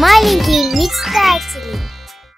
Маленькие мечтатели.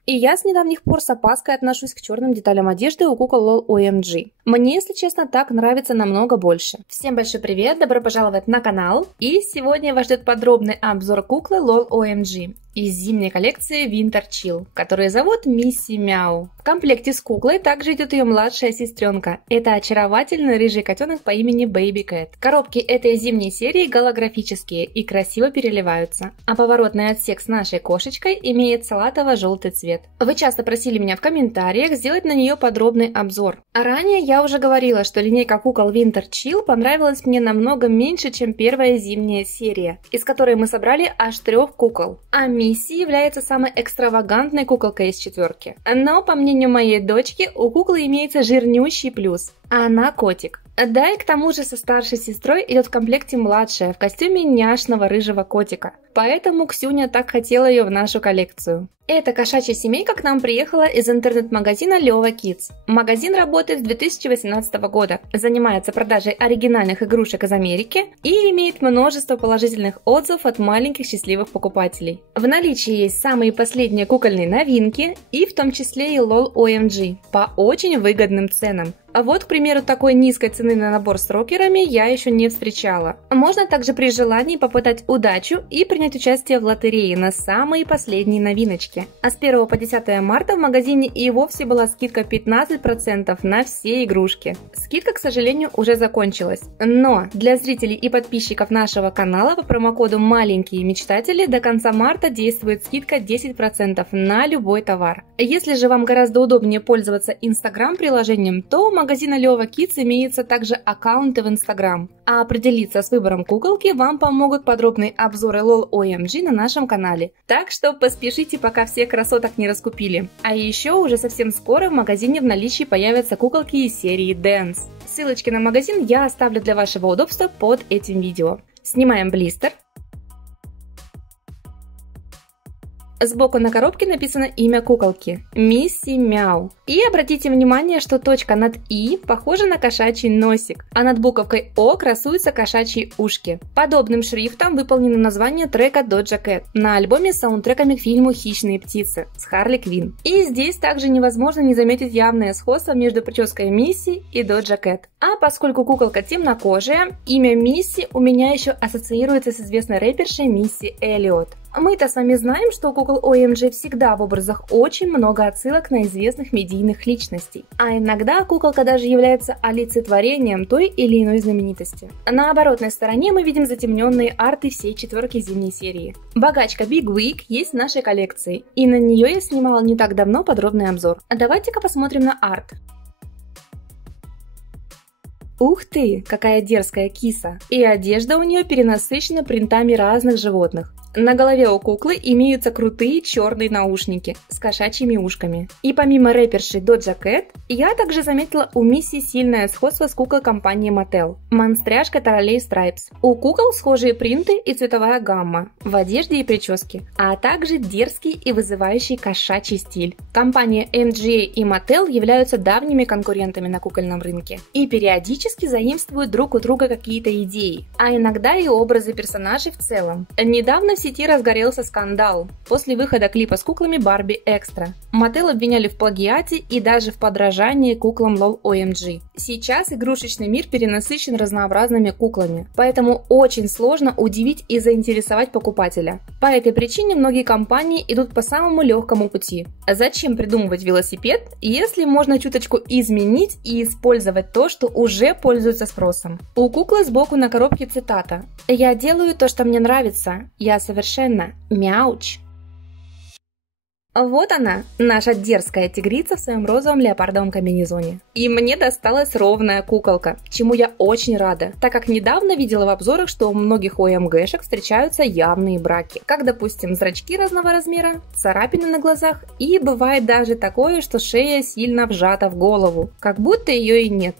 И я с недавних пор с опаской отношусь к черным деталям одежды у кукол LOL OMG. Мне, если честно, так нравится намного больше. Всем большой привет, добро пожаловать на канал. И сегодня вас ждет подробный обзор куклы LOL OMG из зимней коллекции Winter Chill, которую зовут Мисси Мяу. В комплекте с куклой также идет ее младшая сестренка. Это очаровательный рыжий котенок по имени Baby Cat. Коробки этой зимней серии голографические и красиво переливаются, а поворотный отсек с нашей кошечкой имеет салатово-желтый цвет. Вы часто просили меня в комментариях сделать на нее подробный обзор. А ранее я уже говорила, что линейка кукол Winter Chill понравилась мне намного меньше, чем первая зимняя серия, из которой мы собрали аж 3 кукол. А Мисси является самой экстравагантной куколкой из 4. Но, по мнению моей дочки, у куклы имеется жирнющий плюс. Она котик. Да и к тому же со старшей сестрой идет в комплекте младшая в костюме няшного рыжего котика. Поэтому Ксюня так хотела ее в нашу коллекцию. Эта кошачья семейка к нам приехала из интернет-магазина Leva Kids. Магазин работает с 2018 года, занимается продажей оригинальных игрушек из Америки и имеет множество положительных отзывов от маленьких счастливых покупателей. В наличии есть самые последние кукольные новинки и в том числе и LOL OMG по очень выгодным ценам. А вот, к примеру, такой низкой цены на набор с рокерами я еще не встречала. Можно также при желании попытать удачу и принять участие в лотерее на самые последние новиночки. А с 1 по 10 марта в магазине и вовсе была скидка 15% на все игрушки. Скидка, к сожалению, уже закончилась. Но для зрителей и подписчиков нашего канала по промокоду «Маленькие мечтатели» до конца марта действует скидка 10% на любой товар. Если же вам гораздо удобнее пользоваться Instagram-приложением, то у магазина Leva Kids имеются также аккаунты в Instagram. А определиться с выбором куколки вам помогут подробные обзоры LOL OMG на нашем канале. Так что поспешите, пока все красоток не раскупили. А еще уже совсем скоро в магазине в наличии появятся куколки из серии Dance. Ссылочки на магазин я оставлю для вашего удобства под этим видео. Снимаем блистер. Сбоку на коробке написано имя куколки – Мисси Мяу. И обратите внимание, что точка над «и» похожа на кошачий носик, а над буковкой «о» красуются кошачьи ушки. Подобным шрифтом выполнено название трека Doja Cat на альбоме с саундтреками к фильму «Хищные птицы» с Харли Квинн. И здесь также невозможно не заметить явное сходство между прической Мисси и Doja Cat. А поскольку куколка темнокожая, имя Мисси у меня еще ассоциируется с известной рэпершей Мисси Эллиот. Мы-то с вами знаем, что у кукол OMG всегда в образах очень много отсылок на известных медийных личностей. А иногда куколка даже является олицетворением той или иной знаменитости. На оборотной стороне мы видим затемненные арты всей 4 зимней серии. Богачка Big Wig есть в нашей коллекции, и на нее я снимала не так давно подробный обзор. Давайте-ка посмотрим на арт. Ух ты, какая дерзкая киса! И одежда у нее перенасыщена принтами разных животных. На голове у куклы имеются крутые черные наушники с кошачьими ушками. И помимо рэперши Doja Cat, я также заметила у Мисси сильное сходство с куклой компании Mattel. Монстряшка Таралей Stripes. У кукол схожие принты и цветовая гамма в одежде и прическе, а также дерзкий и вызывающий кошачий стиль. Компания MGA и Mattel являются давними конкурентами на кукольном рынке и периодически заимствуют друг у друга какие-то идеи, а иногда и образы персонажей в целом. Недавно в сети разгорелся скандал после выхода клипа с куклами Барби Экстра. Mattel обвиняли в плагиате и даже в подражании куклам LOL OMG. Сейчас игрушечный мир перенасыщен разнообразными куклами, поэтому очень сложно удивить и заинтересовать покупателя. По этой причине многие компании идут по самому легкому пути. Зачем придумывать велосипед, если можно чуточку изменить и использовать то, что уже пользуется спросом? У куклы сбоку на коробке цитата: «Я делаю то, что мне нравится. Я совершенно мяуч». Вот она, наша дерзкая тигрица в своем розовом леопардовом комбинезоне. И мне досталась ровная куколка, чему я очень рада, так как недавно видела в обзорах, что у многих ОМГшек встречаются явные браки, как, допустим, зрачки разного размера, царапины на глазах и бывает даже такое, что шея сильно вжата в голову, как будто ее и нет.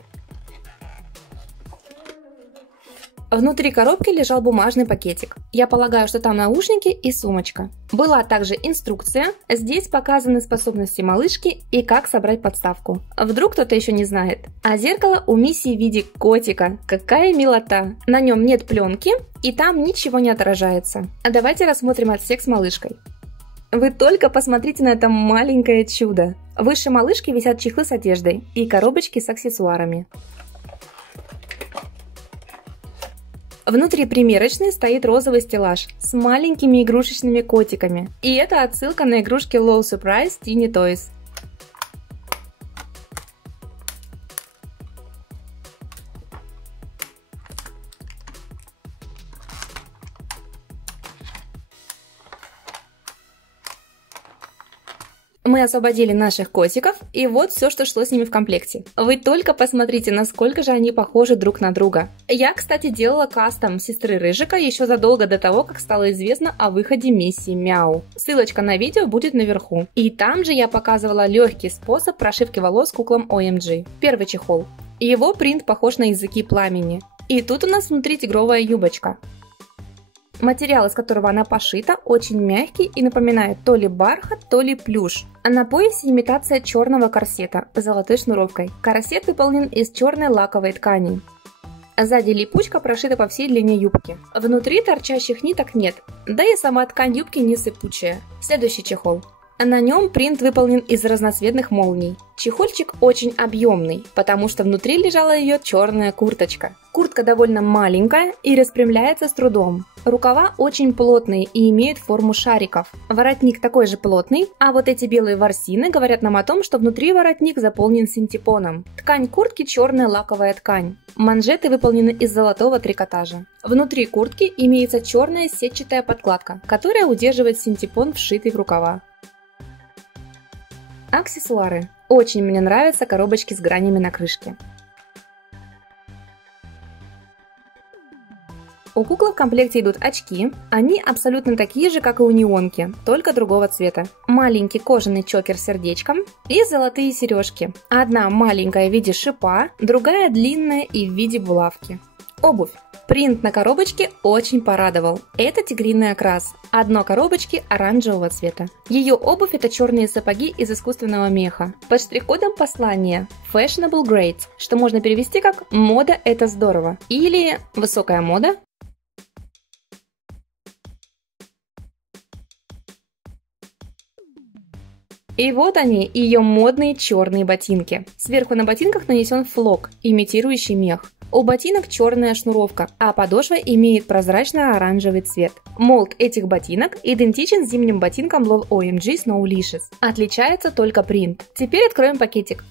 Внутри коробки лежал бумажный пакетик. Я полагаю, что там наушники и сумочка. Была также инструкция. Здесь показаны способности малышки и как собрать подставку. Вдруг кто-то еще не знает. А зеркало у Мисси в виде котика. Какая милота! На нем нет пленки и там ничего не отражается. А давайте рассмотрим отсек с малышкой. Вы только посмотрите на это маленькое чудо. Выше малышки висят чехлы с одеждой и коробочки с аксессуарами. Внутри примерочной стоит розовый стеллаж с маленькими игрушечными котиками. И это отсылка на игрушки Low Surprise Teeny Toys. Мы освободили наших котиков, и вот все, что шло с ними в комплекте. Вы только посмотрите, насколько же они похожи друг на друга. Я, кстати, делала кастом сестры Рыжика еще задолго до того, как стало известно о выходе миссии Мяу. Ссылочка на видео будет наверху. И там же я показывала легкий способ прошивки волос куклам OMG. Первый чехол. Его принт похож на языки пламени. И тут у нас внутри тигровая юбочка. Материал, из которого она пошита, очень мягкий и напоминает то ли бархат, то ли плюш. А на поясе имитация черного корсета с золотой шнуровкой. Корсет выполнен из черной лаковой ткани. Сзади липучка прошита по всей длине юбки. Внутри торчащих ниток нет, да и сама ткань юбки не сыпучая. Следующий чехол. На нем принт выполнен из разноцветных молний. Чехольчик очень объемный, потому что внутри лежала ее черная курточка. Куртка довольно маленькая и распрямляется с трудом. Рукава очень плотные и имеют форму шариков. Воротник такой же плотный, а вот эти белые ворсины говорят нам о том, что внутри воротник заполнен синтепоном. Ткань куртки черная лаковая ткань. Манжеты выполнены из золотого трикотажа. Внутри куртки имеется черная сетчатая подкладка, которая удерживает синтепон, вшитый в рукава. Аксессуары. Очень мне нравятся коробочки с гранями на крышке. У куклы в комплекте идут очки. Они абсолютно такие же, как и у неонки, только другого цвета. Маленький кожаный чокер с сердечком и золотые сережки. Одна маленькая в виде шипа, другая длинная и в виде булавки. Обувь. Принт на коробочке очень порадовал. Это тигриный окрас. Одно коробочки оранжевого цвета. Ее обувь это черные сапоги из искусственного меха. Под штрих-кодом послание Fashionable Great, что можно перевести как «Мода – это здорово» или «Высокая мода». И вот они, ее модные черные ботинки. Сверху на ботинках нанесен флок, имитирующий мех. У ботинок черная шнуровка, а подошва имеет прозрачно-оранжевый цвет. Молд этих ботинок идентичен зимним ботинкам LOL OMG Snowlicious. Отличается только принт. Теперь откроем пакетик.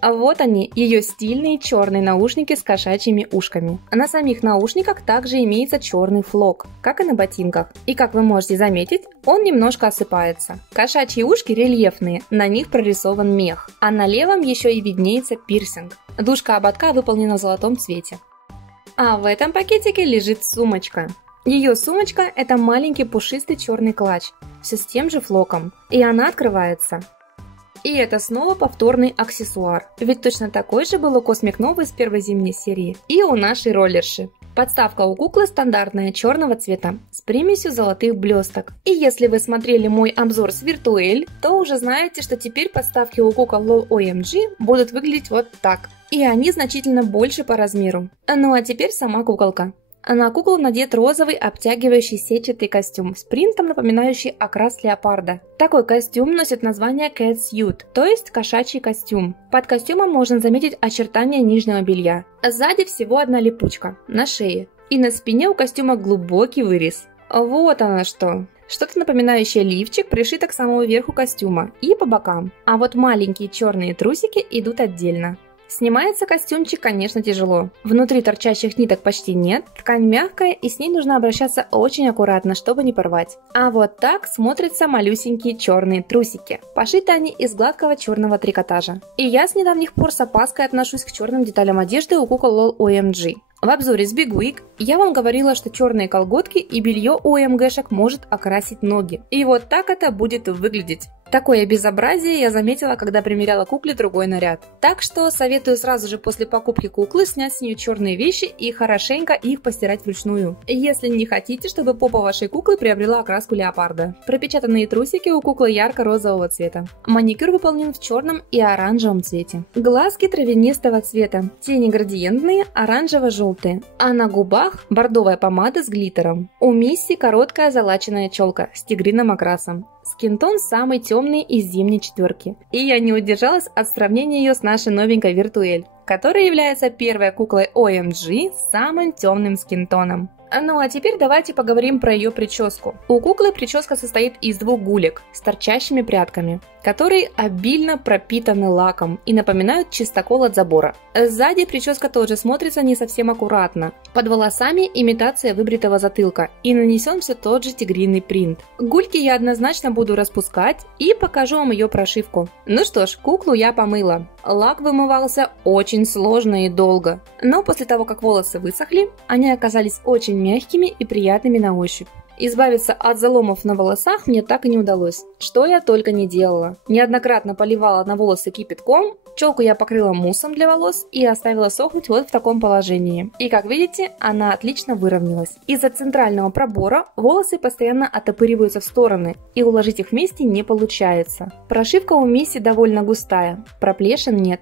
А вот они, ее стильные черные наушники с кошачьими ушками. На самих наушниках также имеется черный флок, как и на ботинках. И как вы можете заметить, он немножко осыпается. Кошачьи ушки рельефные, на них прорисован мех, а на левом еще и виднеется пирсинг. Дужка ободка выполнена в золотом цвете. А в этом пакетике лежит сумочка. Ее сумочка это маленький пушистый черный клатч, все с тем же флоком, и она открывается. И это снова повторный аксессуар, ведь точно такой же был у Cosmic Nova из первой зимней серии и у нашей роллерши. Подставка у куклы стандартная черного цвета с примесью золотых блесток. И если вы смотрели мой обзор с Virtuelle, то уже знаете, что теперь подставки у кукол LOL OMG будут выглядеть вот так. И они значительно больше по размеру. Ну а теперь сама куколка. На куклу надет розовый обтягивающий сетчатый костюм с принтом, напоминающий окрас леопарда. Такой костюм носит название Cat Suit, то есть кошачий костюм. Под костюмом можно заметить очертания нижнего белья. Сзади всего одна липучка, на шее. И на спине у костюма глубокий вырез. Вот оно что. Что-то напоминающее лифчик пришито к самому верху костюма и по бокам. А вот маленькие черные трусики идут отдельно. Снимается костюмчик, конечно, тяжело. Внутри торчащих ниток почти нет, ткань мягкая и с ней нужно обращаться очень аккуратно, чтобы не порвать. А вот так смотрятся малюсенькие черные трусики. Пошиты они из гладкого черного трикотажа. И я с недавних пор с опаской отношусь к черным деталям одежды у кукол LOL OMG. В обзоре с Big Wig я вам говорила, что черные колготки и белье у ОМГшек может окрасить ноги. И вот так это будет выглядеть. Такое безобразие я заметила, когда примеряла кукле другой наряд. Так что советую сразу же после покупки куклы снять с нее черные вещи и хорошенько их постирать вручную, если не хотите, чтобы попа вашей куклы приобрела окраску леопарда. Пропечатанные трусики у куклы ярко-розового цвета. Маникюр выполнен в черном и оранжевом цвете. Глазки травянистого цвета, тени градиентные, оранжево-желтые, а на губах бордовая помада с глиттером. У Мисси короткая залаченная челка с тигриным окрасом. Скинтон самый темный из зимней четверки. И я не удержалась от сравнения ее с нашей новенькой Виртуэль, которая является первой куклой OMG с самым темным скинтоном. Ну а теперь давайте поговорим про ее прическу. У куклы прическа состоит из двух гулек с торчащими прядками, которые обильно пропитаны лаком и напоминают чистокол от забора. Сзади прическа тоже смотрится не совсем аккуратно. Под волосами имитация выбритого затылка и нанесен все тот же тигриный принт. Гульки я однозначно буду распускать и покажу вам ее прошивку. Ну что ж, куклу я помыла. Лак вымывался очень сложно и долго, но после того, как волосы высохли, они оказались очень мягкими и приятными на ощупь. Избавиться от заломов на волосах мне так и не удалось, что я только не делала. Неоднократно поливала на волосы кипятком, челку я покрыла муссом для волос и оставила сохнуть вот в таком положении. И как видите, она отлично выровнялась. Из-за центрального пробора волосы постоянно оттопыриваются в стороны, и уложить их вместе не получается. Прошивка у Мисси довольно густая, проплешин нет.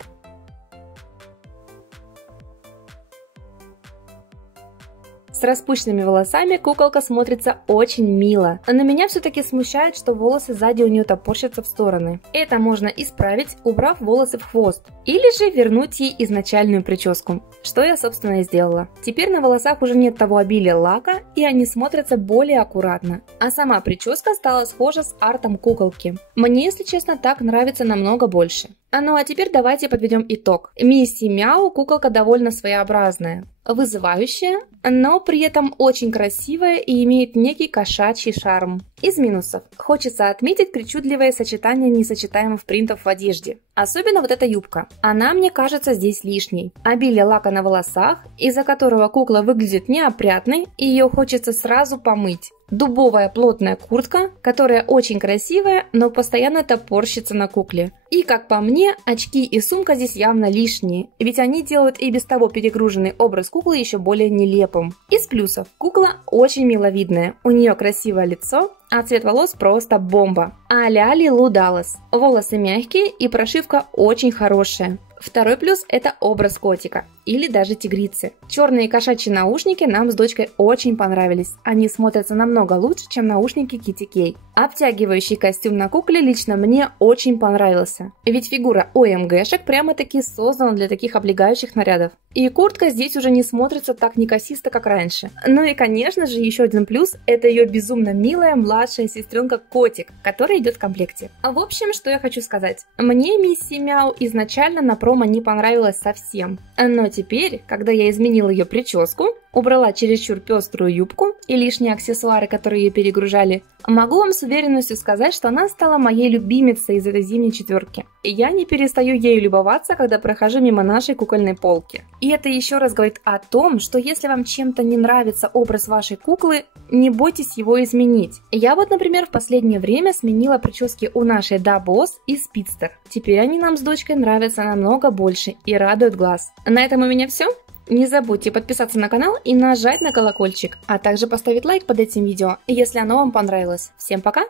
С распущенными волосами куколка смотрится очень мило, но меня все-таки смущает, что волосы сзади у нее топорщатся в стороны. Это можно исправить, убрав волосы в хвост, или же вернуть ей изначальную прическу, что я собственно и сделала. Теперь на волосах уже нет того обилия лака, и они смотрятся более аккуратно, а сама прическа стала схожа с артом куколки. Мне, если честно, так нравится намного больше. Ну а теперь давайте подведем итог. Мисси Мяу куколка довольно своеобразная, вызывающая, но при этом очень красивая и имеет некий кошачий шарм. Из минусов хочется отметить причудливое сочетание несочетаемых принтов в одежде. Особенно вот эта юбка. Она мне кажется здесь лишней. Обилие лака на волосах, из-за которого кукла выглядит неопрятной, и ее хочется сразу помыть. Дубовая плотная куртка, которая очень красивая, но постоянно топорщится на кукле. И как по мне, очки и сумка здесь явно лишние, ведь они делают и без того перегруженный образ куклы еще более нелепым. Из плюсов. Кукла очень миловидная, у нее красивое лицо, а цвет волос просто бомба. А-ля Лилу Даллас. Волосы мягкие и прошивка очень хорошая. Второй плюс – это образ котика, или даже тигрицы. Черные кошачьи наушники нам с дочкой очень понравились. Они смотрятся намного лучше, чем наушники Kitty Kay. Обтягивающий костюм на кукле лично мне очень понравился. Ведь фигура OMG-шек прямо-таки создана для таких облегающих нарядов. И куртка здесь уже не смотрится так неказисто, как раньше. Ну и конечно же еще один плюс – это ее безумно милая младшая сестренка Котик, которая идет в комплекте. В общем, что я хочу сказать. Мне Мисси Мяу изначально на промо не понравилась совсем. Но теперь, когда я изменила ее прическу, убрала чересчур пеструю юбку и лишние аксессуары, которые ее перегружали, могу вам с уверенностью сказать, что она стала моей любимицей из этой зимней четверки. И я не перестаю ею любоваться, когда прохожу мимо нашей кукольной полки. И это еще раз говорит о том, что если вам чем-то не нравится образ вашей куклы, не бойтесь его изменить. Я вот, например, в последнее время сменила прически у нашей Да Босс и Спидстер. Теперь они нам с дочкой нравятся намного больше и радуют глаз. На этом у меня все. Не забудьте подписаться на канал и нажать на колокольчик, а также поставить лайк под этим видео, если оно вам понравилось. Всем пока!